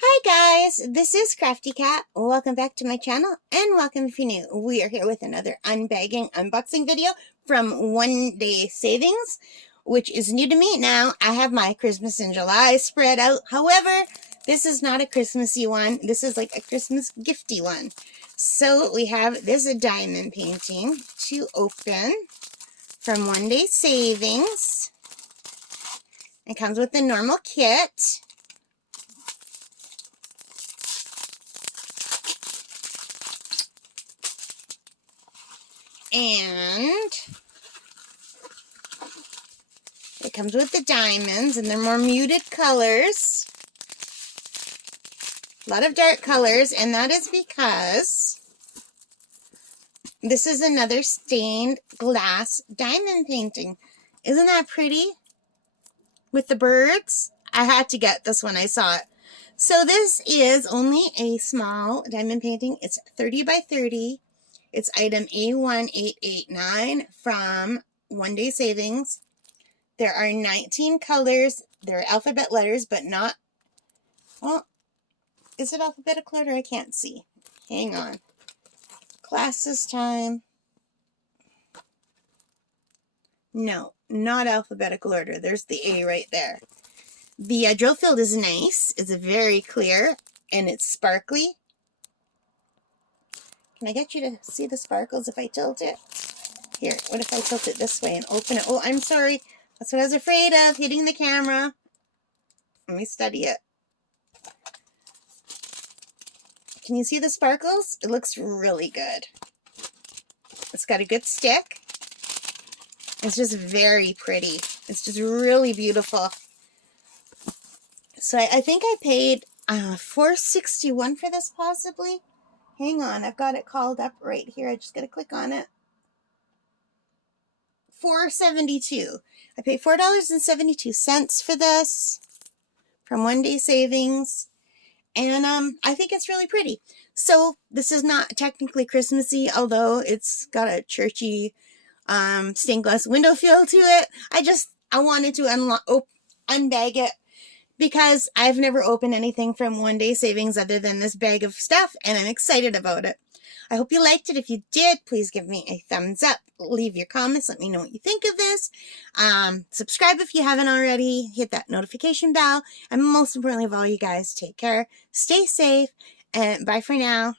Hi guys, this is Crafty Cat. Welcome back to my channel and welcome if you're new. We are here with another unboxing video from One Day Savings, which is new to me. Now I have my Christmas in July spread out. However, this is not a Christmassy one. This is like a Christmas gifty one. So we have this diamond painting to open from One Day Savings. It comes with the normal kit. And it comes with the diamonds, and they're more muted colors. A lot of dark colors, and that is because this is another stained glass diamond painting. Isn't that pretty? With the birds? I had to get this when I saw it. So this is only a small diamond painting. It's 30 by 30. It's item A1889 from One Day Savings. There are 19 colors. They're alphabet letters, but not... Well, is it alphabetical order? I can't see. Hang on. Classes time. No, not alphabetical order. There's the A right there. The drill field is nice. It's very clear, and it's sparkly. Can I get you to see the sparkles if I tilt it? Here, what if I tilt it this way and open it? Oh, I'm sorry. That's what I was afraid of, hitting the camera. Let me study it. Can you see the sparkles? It looks really good. It's got a good stick. It's just very pretty. It's just really beautiful. So I think I paid $4.61 for this, possibly. Hang on, I've got it called up right here. I just got to click on it. $4.72. I paid $4.72 for this from One Day Savings, and I think it's really pretty. So this is not technically Christmassy, although it's got a churchy stained glass window feel to it. I wanted to unbag it because I've never opened anything from One Day Savings other than this bag of stuff, and I'm excited about it. I hope you liked it. If you did, please give me a thumbs up. Leave your comments. Let me know what you think of this. Subscribe if you haven't already. Hit that notification bell. And most importantly of all, you guys, take care. Stay safe. And bye for now.